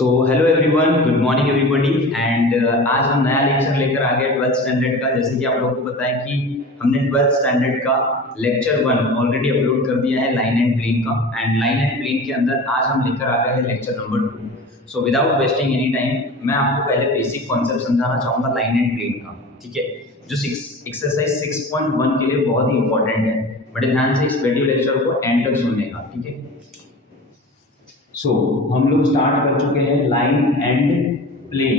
So hello everyone, good morning everybody. And आज हम नया लेक्चर लेकर आ गए 12th स्टैंडर्ड का। जैसे कि आप लोगों को पता है कि हमने 12th स्टैंडर्ड का लेक्चर 1 ऑलरेडी अपलोड कर दिया है, लाइन एंड प्लेन का। एंड लाइन एंड प्लेन के अंदर आज हम लेकर आ गए हैं lecture number 2। So without wasting any time मैं आपको पहले बेसिक कॉन्सेप्ट समझाना चाहूँगा लाइन एंड प्लेन का, ठीक है, जो एक्सरसाइज 6.1 के लिए बहुत ही इंपॉर्टेंट है। बड़े ध्यान से इस वीडियो लेक्चर को एंड तक सुनने का, ठीक है। सो हम लोग स्टार्ट कर चुके हैं line and plane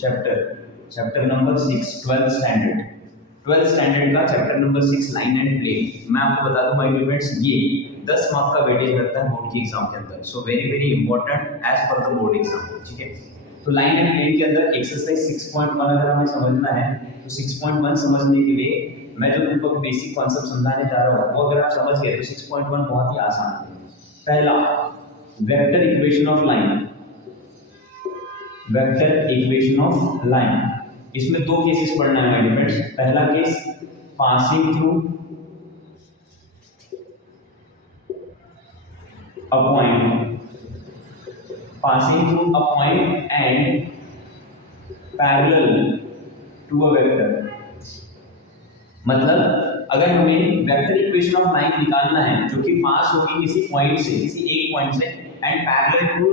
chapter number 6, 12th standard का chapter number 6 line and plane. मैं आपको बता दूं माय डियर फ्रेंड्स, ये 10 मार्क का वेटेज रहता है बोर्ड के एग्जाम के अंदर। So very very important as per the board exam, ठीक है। तो लाइन एंड प्लेन के अंदर एक्सरसाइज 6.1 अगर हमें समझना है तो 6.1 समझने के लिए मैं जो तुमको बेसिक कॉन्सेप्ट समझाने जा रहा हूँ वो अगर आप समझ गए तो 6.1 बहुत ही आसान है। पहला, वेक्टर इक्वेशन ऑफ लाइन। इसमें दो केसेस पढ़ना है माय फ्रेंड्स। पहला case, passing through a point and parallel to a vector. मतलब अगर हमें वेक्टर इक्वेशन ऑफ लाइन निकालना है जो कि पास होगी किसी पॉइंट से, किसी एक पॉइंट से, and parallel to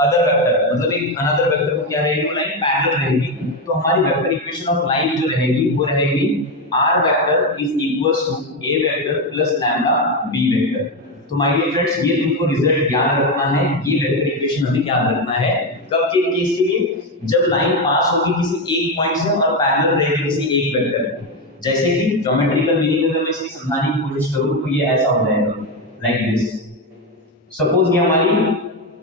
other vector, मतलब एक अनदर वेक्टर को क्या रहेगी, लाइन पैरेलल रहेगी, तो हमारी वेक्टर इक्वेशन ऑफ लाइन जो रहेगी वो रहेगी r vector is equals to a vector plus lambda b vector. तो माय डियर फ्रेंड्स, ये तुमको रिजल्ट याद रखना है, ये वेक्टर इक्वेशन हमें याद रखना है। कब के केस के लिए? जब लाइन पास होगी किसी एक पॉइंट से और पैरेलल रहेगी किसी एक वेक्टर। जैसे कि ज्योमेट्रिकल मीनिंग अगर मैं इसकी समझाने की कोशिश करूं तो ये ऐसा हो जाएगा, लाइक दिस। सपोज ये हमारी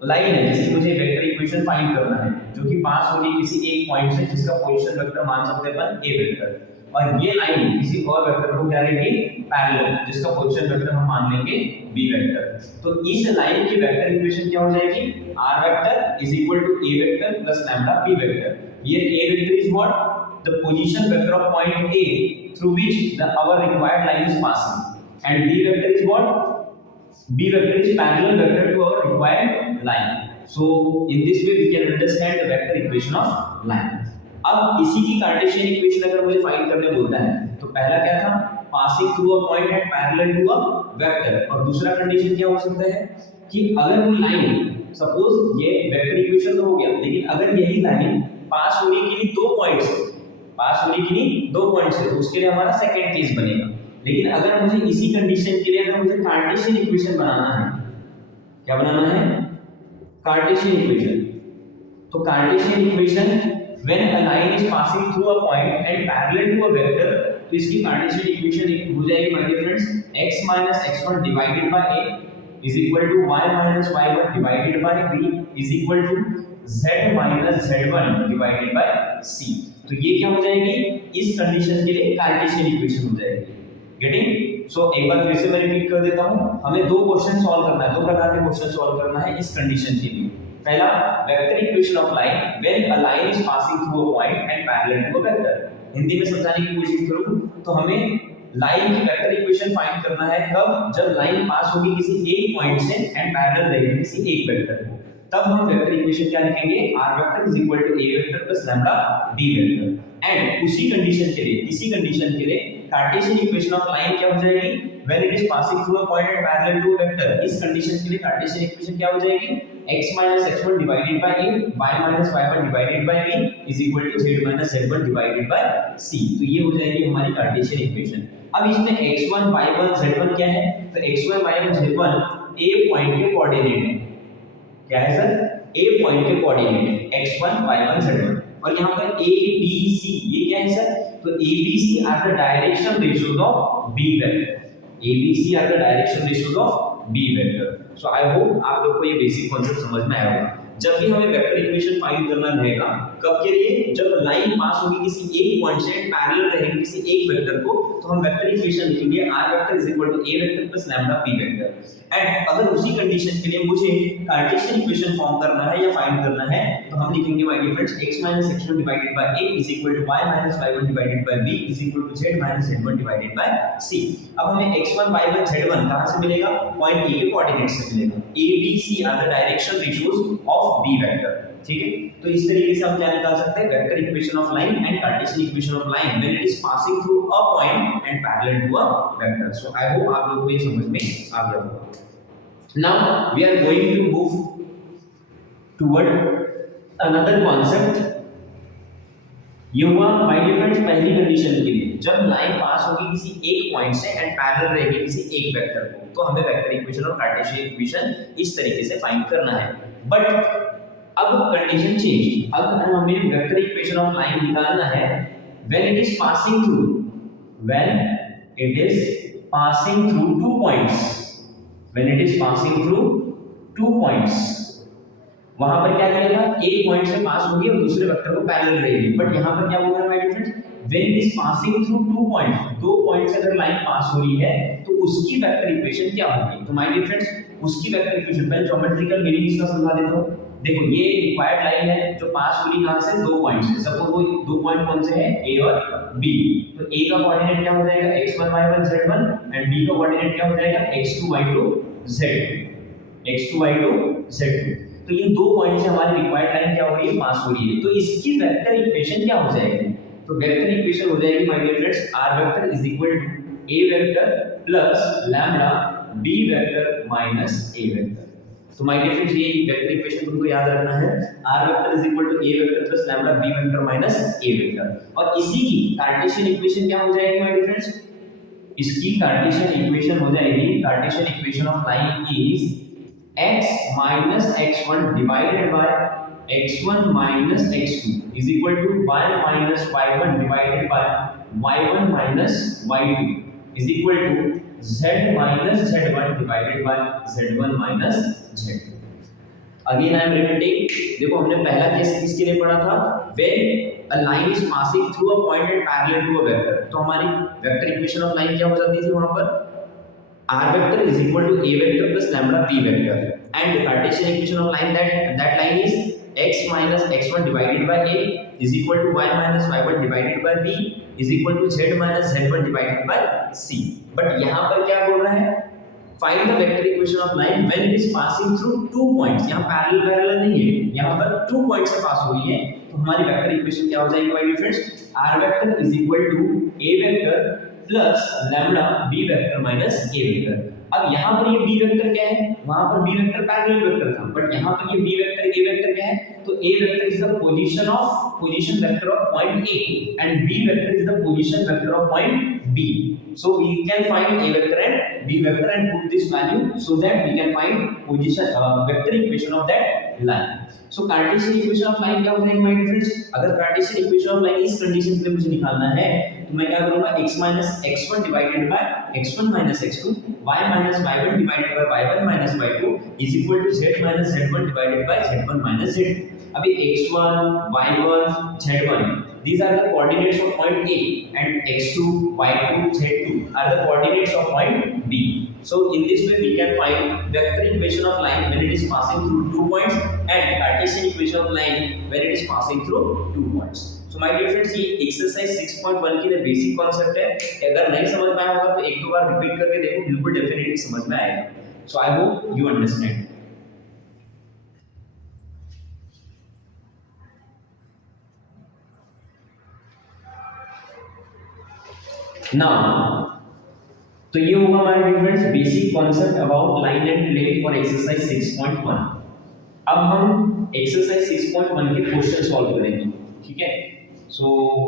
लाइन है जिसकी मुझे वेक्टर इक्वेशन फाइंड करना है, जो कि पास हो रही है किसी एक पॉइंट से, जिसका पोजीशन वेक्टर मान सकते हैं अपन a वेक्टर, और ये लाइन किसी और वेक्टर को क्या रहेगी, पैरेलल, जिसका पोजीशन वेक्टर हम मान लेंगे b वेक्टर। तो इस लाइन की वेक्टर इक्वेशन क्या हो जाएगी, r vector is equal to a vector plus lambda b vector. ये a vector is what, the position vector of point A through which our required line is passing, and B vector is what? B vector is parallel vector to our required line. So in this way we can understand the vector equation of line. अब इसी की cartesian equation अगर मुझे find करने बोलता है तो पहला क्या था, passing through a point and parallel to a vector, और दूसरा कंडीशन क्या हो सकता है कि अगर वो लाइन, सपोज ये वेक्टर इक्वेशन तो हो गया, लेकिन अगर यही लाइन पास होने के लिए दो पॉइंट से, तो उसके लिए हमारा सेकंड केस बनेगा। लेकिन अगर मुझे इसी कंडीशन के लिए अगर मुझे कार्टेशियन इक्वेशन बनाना है, क्या बनाना है, कार्टेशियन इक्वेशन, तो cartesian equation when a line is passing through a point and parallel to a vector, तो इसकी कार्टेशियन इक्वेशन हो जाएगी my dear friends, x - x1 divided by a is equal to y - y1 divided by b is equal to z - z1 divided by c। तो ये क्या हो जाएगी, इस कंडीशन के लिए कार्टेशियन इक्वेशन हो जाएगी। गेटिंग? सो एक बार फिर से मैं रिपीट कर देता हूं, हमें दो क्वेश्चन सॉल्व करना है, दो प्रकार के क्वेश्चन सॉल्व करना है इस कंडीशन के लिए। पहला, vector equation of line when a line is passing through a point and parallel to a vector. Hindi में समझाने की कोशिश करूं तो हमें लाइन की वेक्टर इक्वेशन फाइंड करना है कब, जब लाइन पास होगी किसी एक पॉइंट से एंड पैरेलल रहेगी किसी एक वेक्टर को, तब हम वेक्टर इक्वेशन क्या लिखेंगे, r vector is equal to a vector plus lambda b vector. And इसी कंडीशन के लिए कार्टेशियन इक्वेशन ऑफ लाइन क्या हो जाएगी, when it is passing through a point and parallel to a vector. इस condition के लिए कार्टेशियन इक्वेशन क्या हो जाएगी, x - x1 divided by a, y - y1 divided by b is equal to z - z1 divided by c। तो ये हो जाएगी हमारी कार्टेशियन इक्वेशन। अब इसमें x1 y1 z1 क्या है, तो x1 y1 z1 a point के कोऑर्डिनेट है। क्या है सर, a पॉइंट के कोऑर्डिनेट x1 y1 z1, और यहां पर a b c ये क्या है सर, तो a b c are the direction ratios of b vector, a b c are the direction ratios of b vector. So I hope आप लोग को ये बेसिक कांसेप्ट समझ में आया होगा। जब भी हमें वेक्टर इक्वेशन फाइंड करना रहेगा, कब के लिए, जब लाइन पास होगी किसी एक पॉइंट से पैरेलल रहेगी किसी एक वेक्टर को, तो हम वेक्टर इक्वेशन लिखेंगे r vector is equal to a vector plus lambda b vector. And अगर उसी कंडीशन के लिए मुझे कार्टेशियन इक्वेशन फॉर्म करना है या फाइंड करना है, तो हम लिखेंगे my dear friends, x - x1 divided by a is equal to y - y1 divided by b is equal to z - z1 divided by c। अब हमें x1 y1 z1 कहां से मिलेगा, पॉइंट a के कोऑर्डिनेट से मिलेगा। a b c are the direction ratios of of B vector. ठीक है, तो इस तरीके से हम क्या निकाल सकते हैं, vector equation of line and cartesian equation of line when it is passing through a point and parallel to a vector. So I hope आप लोगों को ये समझ में आ गया होगा। Now we are going to move toward another concept. ये हुआ माय डियर फ्रेंड्स पहली कंडीशन के लिए, जब लाइन पास होगी किसी एक पॉइंट से एंड पैरेलल रहेगी किसी एक वेक्टर को, तो हमें वेक्टर इक्वेशन और कार्टेशियन इक्वेशन इस तरीके से फाइंड करना है। बट अब कंडीशन चेंज, अब हमें वेक्टर इक्वेशन ऑफ लाइन निकालना है when it is passing through, when it is passing through two points, when it is passing through two points. वहां पर क्या करेगा, एक पॉइंट से पास होगी और दूसरे वेक्टर को पैरेलल रहेगी। बट यहां पर क्या बोल रहा है my dear friends, when it is passing through two points, दो पॉइंट से अगर लाइन पास हो रही है तो उसकी वेक्टर इक्वेशन क्या होगी। तो माय डियर फ्रेंड्स उसकी वेक्टर इक्वेशन, पहले ज्योमेट्रिकल मीनिंग इसका समझा देता हूं। देखो ये रिक्वायर्ड लाइन है जो पास हो रही कहां से, दो पॉइंट से। सपोज वो दो पॉइंट कौन से हैं, ए और बी। तो ए का कोऑर्डिनेट क्या हो जाएगा, x1 y1 z1 and B का कोऑर्डिनेट क्या हो जाएगा, x2 y2 z2, x2 y2 z2। तो ये दो पॉइंट से हमारी रिक्वायर्ड लाइन क्या हो रही है, पास हो रही है। तो इसकी वेक्टर इक्वेशन क्या हो जाएगी, तो वेक्टर इक्वेशन हो जाएगी my dear friends, r vector is equal to a vector plus lambda b vector minus a vector. तो माय डियर फ्रेंड्स ये वेक्टर इक्वेशन तुमको याद रखना है, r vector is equal to a vector plus lambda b vector minus a vector. और इसी की cartesian equation क्या हो जाएगी माय डियर फ्रेंड्स, इसकी कार्टेशियन इक्वेशन हो जाएगी, cartesian equation of line is x minus x1 divided by x1 minus x2 is equal to y minus y1 divided by y1 minus y2 is equal to z minus z1 divided by z1 minus z2। Again I am repeating, देखो हमने पहला case किसके लिए पढ़ा था, when a line is passing through a point and parallel to a vector। तो हमारी vector equation of line क्या हो जाती थी वहां पर, r vector is equal to a vector plus lambda b vector, and the Cartesian equation of line that line is x minus x1 divided by a is equal to y minus y1 divided by b is equal to z minus z1 divided by c। But यहाँ पर क्या बोल रहा है, find the vector equation of line when it is passing through two points. यहाँ parallel नहीं है, यहाँ पर टू पॉइंट से पास हो रही है। तो हमारी वेक्टर इक्वेशन क्या हो जाएगी my dear friends, r vector is equal to a vector plus lambda b vector minus a vector. अब यहाँ पर ये b वेक्टर क्या है, वहां पर b वेक्टर पैरेलल वेक्टर था, बट यहाँ पर ये b वेक्टर a वेक्टर क्या है, तो a vector is the position vector of point a and b vector is the position vector of point b। So we can find a vector and b vector and put this value so that we can find position vector equation of that line। So Cartesian equation of line क्या हो जाएगी my dear friends, अगर Cartesian equation of line इस condition के लिए मुझे निकालना है तो मैं क्या करूंगा, x minus x1 divided by x1 minus x2, y minus y1 divided by y1 minus y2 is equal to z minus z1 divided by z1 minus z2। अभी x1 y1 z1 these are the coordinates of point A and x2 y2 z2 are the coordinates of point B। So in this way we can find vector equation of line when it is passing through two points and Cartesian equation of line when it is passing through two points। So my dear friends ये exercise 6.1 के लिए basic concept है, अगर नहीं समझ में आया होगा तो एक दो बार रिपीट करके देखो, बिल्कुल डेफिनेटली समझ में आएगा। So I hope you understand। Now तो ये होगा हमारे dear friends basic concept about line and plane for exercise 6.1। अब हम एक्सरसाइज 6.1 के क्वेश्चन सॉल्व करेंगे, ठीक है। सो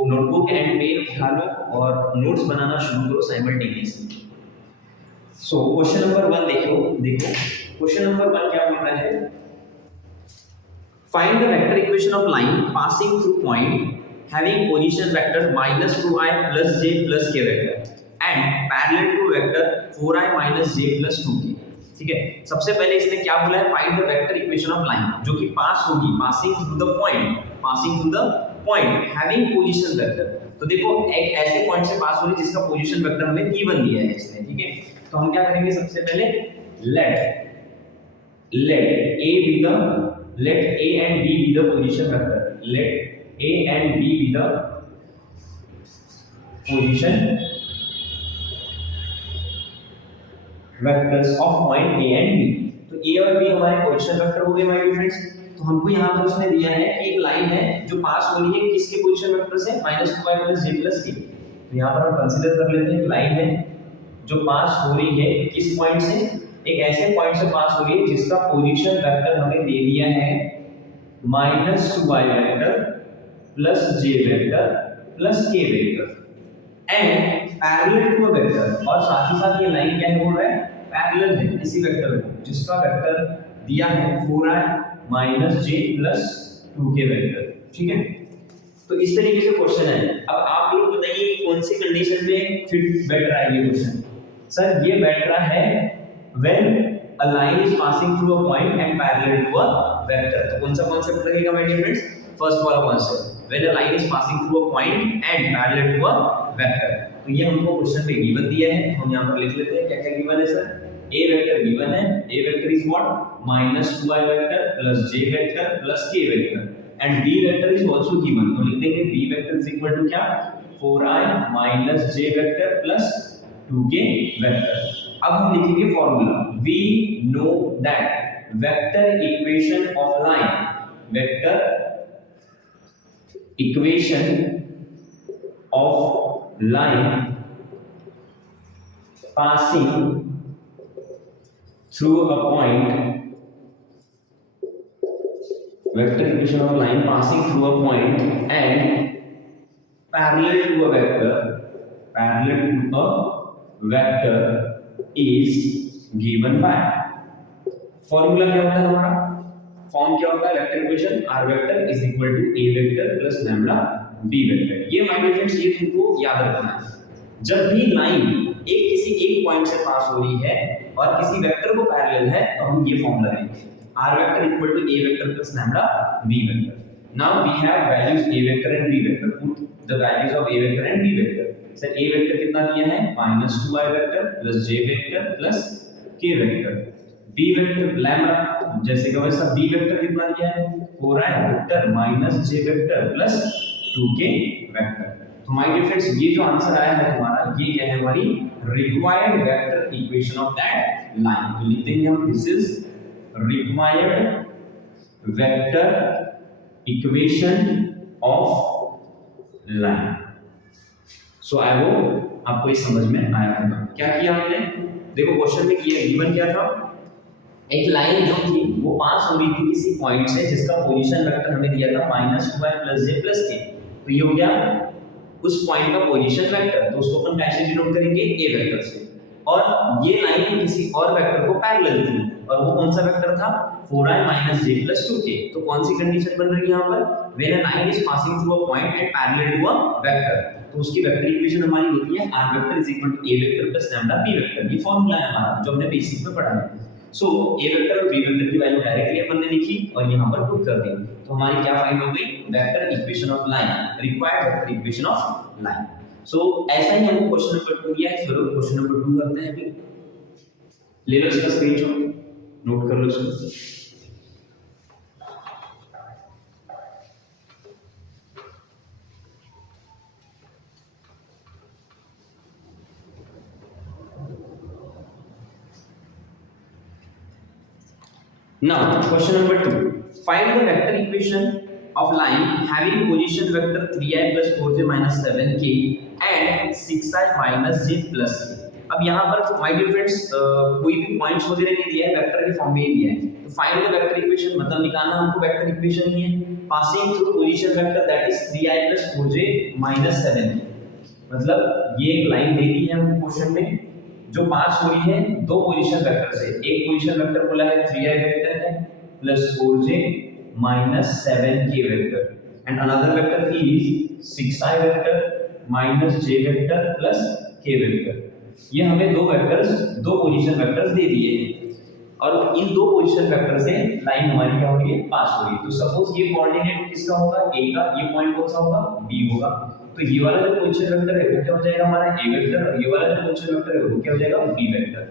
नोटबुक एंड पेन उठा लो और नोट्स बनाना शुरू करो साइमल्टेनियसली। सो क्वेश्चन नंबर 1 देखो क्वेश्चन नंबर 1 क्या बोल रहा है, find the vector equation of line passing through point having position vector minus 2i plus j plus k vector and parallel to vector 4i minus j plus 2k। ठीक है, सबसे पहले इसने क्या बोला है, find the vector equation of line जो कि पास होगी, passing through the point having position vector. तो देखो एक ऐसे पॉइंट से पास हो रही जिसका पोजीशन वेक्टर हमें p1 दिया है इसने, ठीक है। तो हम क्या करेंगे, सबसे पहले let a and b be the position vector, let A and B be the position vectors of point A and B। तो A और B हमारे पोजीशन वेक्टर हो गए माय डियर फ्रेंड्स। तो हमको यहाँ पर उसने दिया है कि एक लाइन है जो पास हो रही है किसके पोजीशन वेक्टर से -2y + j + k। तो यहाँ पर हम कंसीडर कर लेते हैं लाइन है जो पास हो रही है किस पॉइंट से, एक ऐसे पॉइंट से पास हो रही है जिसका पोजीशन वेक्टर हमें दे दिया है -2y vector + j vector + k vector and parallel to a vector, और साथ ही साथ ये लाइन क्या है बोल रहा है पैरेलल है इसी वेक्टर को जिसका वेक्टर दिया है 4i - j + 2k वेक्टर। ठीक है, तो इस तरीके से क्वेश्चन है। अब आप लोग बताइए कि कौन सी कंडीशन में फिट बैठ रहा है ये क्वेश्चन। सर ये बैठ रहा है when a line is passing through a point and parallel to a vector. तो कौन सा कॉन्सेप्ट लगेगा माय डियर फ्रेंड्स, फर्स्ट वाला concept, when a line is passing through a point and parallel to a vector. तो ये हमको question में given दिया है, हम यहां पर लिख लेते हैं क्या क्या गिवन है सर। a वेक्टर गिवन है, a vector is what -2y vector + j vector + k vector and b vector is also given. तो लिख देंगे b vector is equal to क्या 4i - j vector + 2k vector. अब हम लिखेंगे formula, we know that vector equation of line, vector equation of line passing through a point, vector equation of line passing through a point and parallel to a vector, is given by, formula क्या होता है हमारा, form क्या होता है vector equation, r vector is equal to a vector plus lambda b vector. ये my dear friends ये तुमको याद रखना है। जब भी लाइन एक किसी एक पॉइंट से पास हो रही है और किसी वेक्टर को पैरेलल है तो हम ये फॉर्म लगाएंगे, r vector equal to a vector plus lambda b vector. Now we have values a vector and b vector, put the values of a vector and b vector. Sir a vector कितना दिया है -2y vector plus j vector plus k vector, b vector lambda जैसे कि वैसा b vector कितना दिया है 4i vector - j vector plus 2k vector. तो माय डियर फ्रेंड्स ये जो आंसर आया है तुम्हारा ये क्या है हमारी required vector equation of that line. तो लिख देंगे हम this is required vector equation of line. So I hope आपको ये समझ में आया होगा। क्या किया हमने, देखो क्वेश्चन में किया गिवन क्या था, एक लाइन जो थी वो पास हो रही थी किसी पॉइंट से जिसका पोजीशन वेक्टर हमें दिया था -2y + j + k। तो ये हो गया उस पॉइंट का पोजीशन वेक्टर, तो उसको अपन कैसे डिनोट करेंगे a वेक्टर से, और ये लाइन किसी और वेक्टर को पैरेलल थी और वो कौन सा वेक्टर था 4i - j + 2k। तो कौन सी कंडीशन बन रही है यहाँ पर, when a line is passing through a point and parallel to a vector, तो उसकी वेक्टर इक्वेशन हमारी होती है r vector is equal to a vector plus lambda b vector. ये फॉर्मूला है हमारा जो हमने बेसिक में पढ़ा है। सो a वेक्टर और b वेक्टर की वैल्यू डायरेक्टली अपन ने लिखी और यहाँ पर पुट कर दी, तो हमारी क्या फाइंड हो गई vector equation of line, required vector equation of line. So ऐसा ही हमको क्वेश्चन नंबर 2 दिया है। चलो क्वेश्चन नंबर 2 करते हैं अभी, ले लो इसका स्क्रीनशॉट, नोट कर लो इसको। Now question number 2, find the vector equation of line having position vector 3i + 4j - 7k and 6i - j + k। अब यहाँ पर माय डियर फ्रेंड्स कोई भी पॉइंट्स वगैरह नहीं दिया है, वेक्टर के फॉर्म में ही दिया है। तो फाइंड द वेक्टर इक्वेशन मतलब निकालना हमको वेक्टर इक्वेशन ही है, passing through position vector that is 3i + 4j - 7k। मतलब ये एक लाइन दे दी है हमको क्वेश्चन में जो पास हो रही है दो पोजीशन वेक्टर से, एक पोजीशन वेक्टर बोला है 3i वेक्टर है plus 4j - 7k vector and another vector is 6i vector - j vector plus k vector. ये हमें दो वेक्टर्स, दो पोजीशन वेक्टर्स दे दिए हैं और इन दो पोजीशन वेक्टर से लाइन हमारी क्या हो रही है पास हो रही है। तो सपोज ये कोऑर्डिनेट किसका होगा a का, ये पॉइंट कौन सा होगा b होगा, तो ये वाला जो पोजीशन वेक्टर है वो क्या हो जाएगा हमारा a वेक्टर और ये वाला जो पोजीशन वेक्टर है वो क्या हो जाएगा b vector.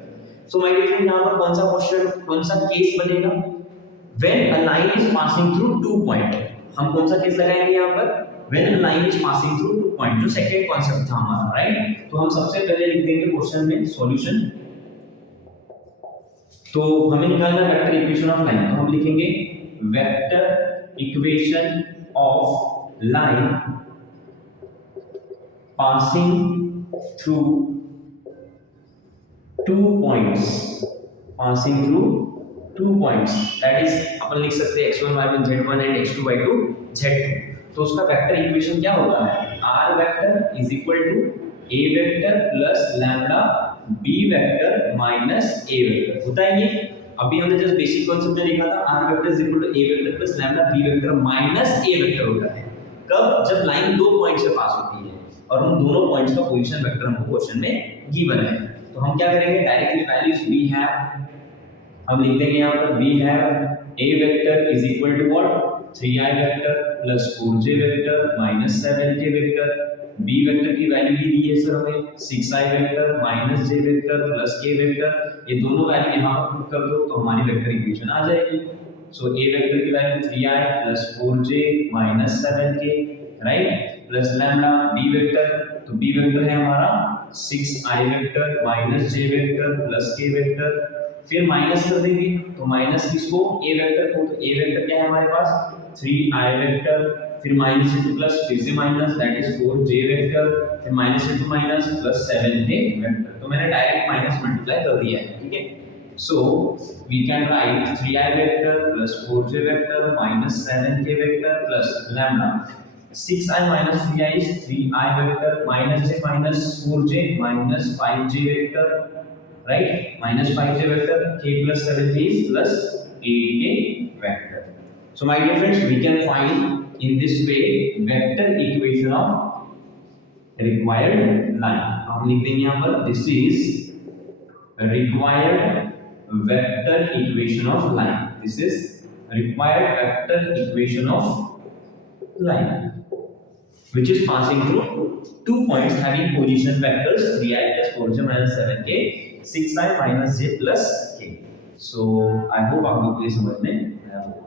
So my dear friend यहां पर कौन सा क्वेश्चन, कौन सा केस बनेगा, when a line is passing through two points. हम कौन सा केस लगाएंगे यहां पर, when a line is passing through two points, जो सेकंड कांसेप्ट था हमारा, राइट। तो हम सबसे पहले लिख देंगे क्वेश्चन में सॉल्यूशन। तो हमें निकालना वेक्टर इक्वेशन ऑफ लाइन, तो हम लिखेंगे vector equation of line passing through two points, passing through two points, that is अपन लिख सकते हैं x1 y1 z1 and x2 y2 z2। तो उसका वेक्टर इक्वेशन क्या होता है, r vector is equal to a vector plus lambda b vector minus a vector होता है ये। अभी हमने जस्ट बेसिक कांसेप्ट में देखा था r vector is equal to a vector plus lambda b vector minus a vector होता है। कब, जब लाइन दो पॉइंट से पास होती है और उन दोनों पॉइंट्स का पोजीशन वेक्टर हमको क्वेश्चन में गिवन है। तो हम क्या करेंगे, डायरेक्टली वैल्यूज वी हैव, हम लिख देंगे यहाँ पर we have a vector is equal to what 3i vector plus 4j vector minus 7j vector, b vector की वैल्यू भी दी है सर हमें 6i vector minus j vector plus k vector, ये दोनों वैल्यू यहाँ पर पुट कर दो तो हमारी वेक्टर इक्वेशन आ जाएगी। सो a वेक्टर की value 3i plus 4j minus 7k right, plus lambda b vector, तो b वेक्टर है हमारा 6i vector minus j vector plus k vector, फिर माइनस कर देंगे तो माइनस किसको, a वेक्टर को, तो a वेक्टर क्या है हमारे पास 3i वेक्टर, फिर माइनस से प्लस, फिर से minus that is 4j vector, फिर माइनस से माइनस प्लस 7j वेक्टर। तो मैंने डायरेक्ट माइनस मल्टीप्लाई कर दिया है, ठीक है। So we can write 3i vector plus 4j vector minus 7k vector plus lambda 6i minus 3i is 3i vector minus j minus 4j minus 5j vector, right, minus 5j vector, k plus 7j is plus 8k vector. So my dear friends, we can find in this way vector equation of required line. हम लिख देंगे यहाँ पर this is required vector equation of line, this is required vector equation of line which is passing through two points having position vectors 3i plus 4j minus 7k, 6i minus j plus k. So I hope आप लोग को ये समझ में आया होगा।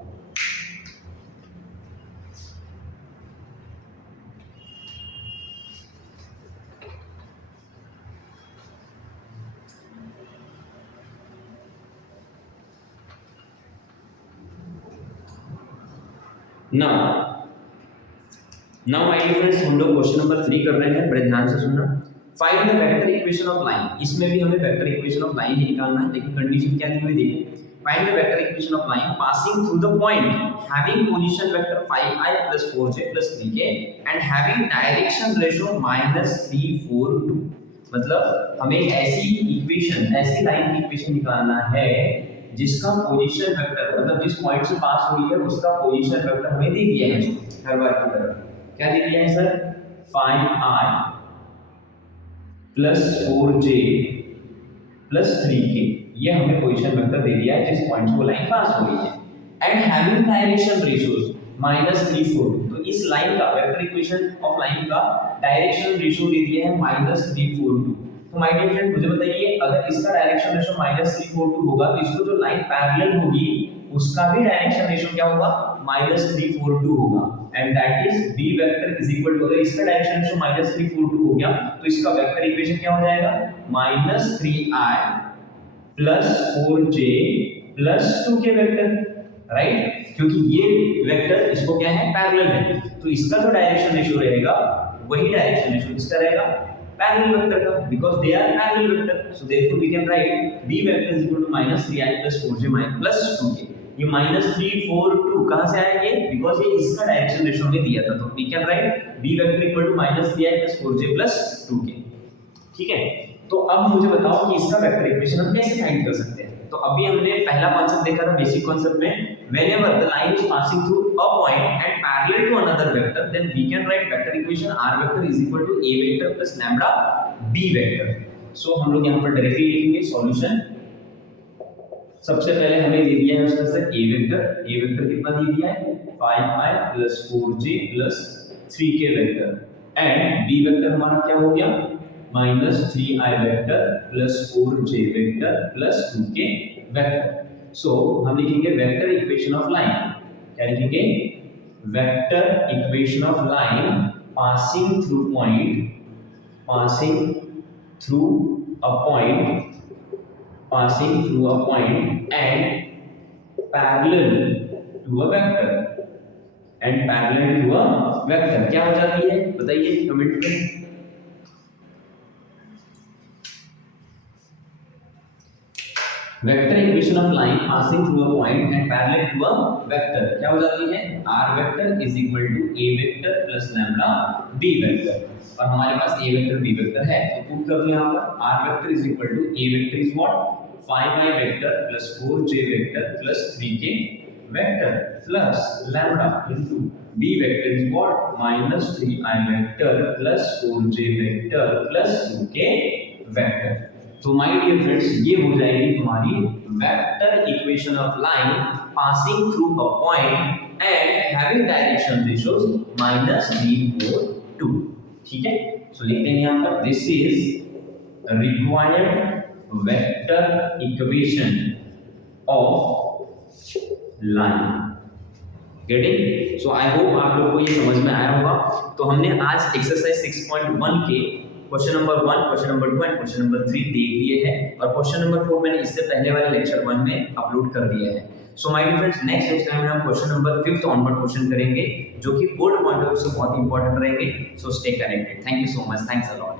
Now my dear friends, हम लोग क्वेश्चन नंबर 3 कर रहे हैं, बड़े ध्यान से सुनना। Find the vector equation of line, इसमें भी हमें वेक्टर इक्वेशन ऑफ लाइन ही निकालना है, लेकिन कंडीशन क्या दी हुई देखिए, find the vector equation of line passing through the point having position vector 5i plus 4j plus 3k and having direction ratio -3 4 2। मतलब हमें ऐसी इक्वेशन, ऐसी लाइन की इक्वेशन निकालना है जिसका पोजीशन वेक्टर, मतलब जिस पॉइंट से पास हुई है उसका पोजीशन वेक्टर हमें दे दिया है हर बार की तरह। क्या दे दिया है sir, 5i plus 4j plus 3k, ये हमें पोजीशन वेक्टर दे दिया है जिस पॉइंट से वो लाइन पास हो रही है। एंड हैविंग डायरेक्शन रेशियोज -3 4 2, तो इस लाइन का वेक्टर इक्वेशन ऑफ लाइन का डायरेक्शन रेशियो दे दिया है -3 4 2। तो माय डियर फ्रेंड मुझे बताइए, अगर इसका डायरेक्शन रेशियो -3 4 2 होगा तो इसको जो लाइन पैरेलल होगी उसका भी डायरेक्शन रेशियो क्या होगा, -3 4 2 होगा, and that is b vector is equal to, अगर इसका डायरेक्शन रेशियो -3 4 2 हो गया तो इसका वेक्टर इक्वेशन क्या हो जाएगा, -3i plus 4j plus 2k vector, right, क्योंकि ये वेक्टर इसको क्या है, पैरेलल है, तो इसका जो डायरेक्शन रेशियो रहेगा वही डायरेक्शन रेशियो किसका रहेगा, पैरेलल वेक्टर का, because they are parallel vector. So therefore we can write b vector is equal to -3i plus 4j plus 2k। ये -3 4 2 कहां से आया, ये बिकॉज़ ये इसका डायरेक्शन रेशियो में दिया था, तो we can write b vector equal to -3i plus 4j plus 2k। ठीक है, तो अब मुझे बताओ कि इसका वेक्टर इक्वेशन हम कैसे फाइंड कर सकते हैं। तो अभी हमने पहला कांसेप्ट देखा था बेसिक कांसेप्ट में, whenever the line is passing through a point and parallel to another vector, then we can write vector equation r vector is equal to a vector plus lambda b vector। so हम लोग यहाँ पर directly लिखेंगे solution. सबसे पहले हमें दे दिया है उसका सर a वेक्टर कितना दे दिया है, 5i plus 4j plus 3k vector, and b vector हमारा क्या हो गया, -3i vector plus 4j vector plus 2k vector. So हम लिखेंगे वेक्टर इक्वेशन ऑफ लाइन, क्या लिखेंगे, vector equation of line passing through a point and parallel to to a vector and parallel to a vector क्या हो जाती है बताइए comment में। Vector equation of line passing through a point and parallel to a vector क्या हो जाती है r vector is equal to a vector plus lambda b vector और हमारे पास a वेक्टर b वेक्टर है तो पुट कर दो यहां पर r vector is equal to a vector is what 5i vector plus 4j vector plus 3k vector plus lambda into b vector is what minus 3i vector plus 4j vector plus 2k vector. तो my dear friends ये हो जाएगी तुम्हारी vector equation of line passing through a point and having direction ratios -3 4 2 ठीक है। सो लिखते हैं यहां पर this is required vector equation of line getting. So I hope आप लोग को ये समझ में आया होगा। तो हमने आज एक्सरसाइज 6.1 के question number 1 question number 2 and question number 3 देख लिए हैं और क्वेश्चन नंबर 4 मैंने इससे पहले वाले लेक्चर 1 में अपलोड कर दिया है। So my dear friends next lecture में हम क्वेश्चन नंबर 5 ऑनवर्ड क्वेश्चन करेंगे जो कि बोर्ड पॉइंट ऑफ व्यू से बहुत इंपॉर्टेंट रहेंगे। So stay connected. Thank you so much. Thanks a lot.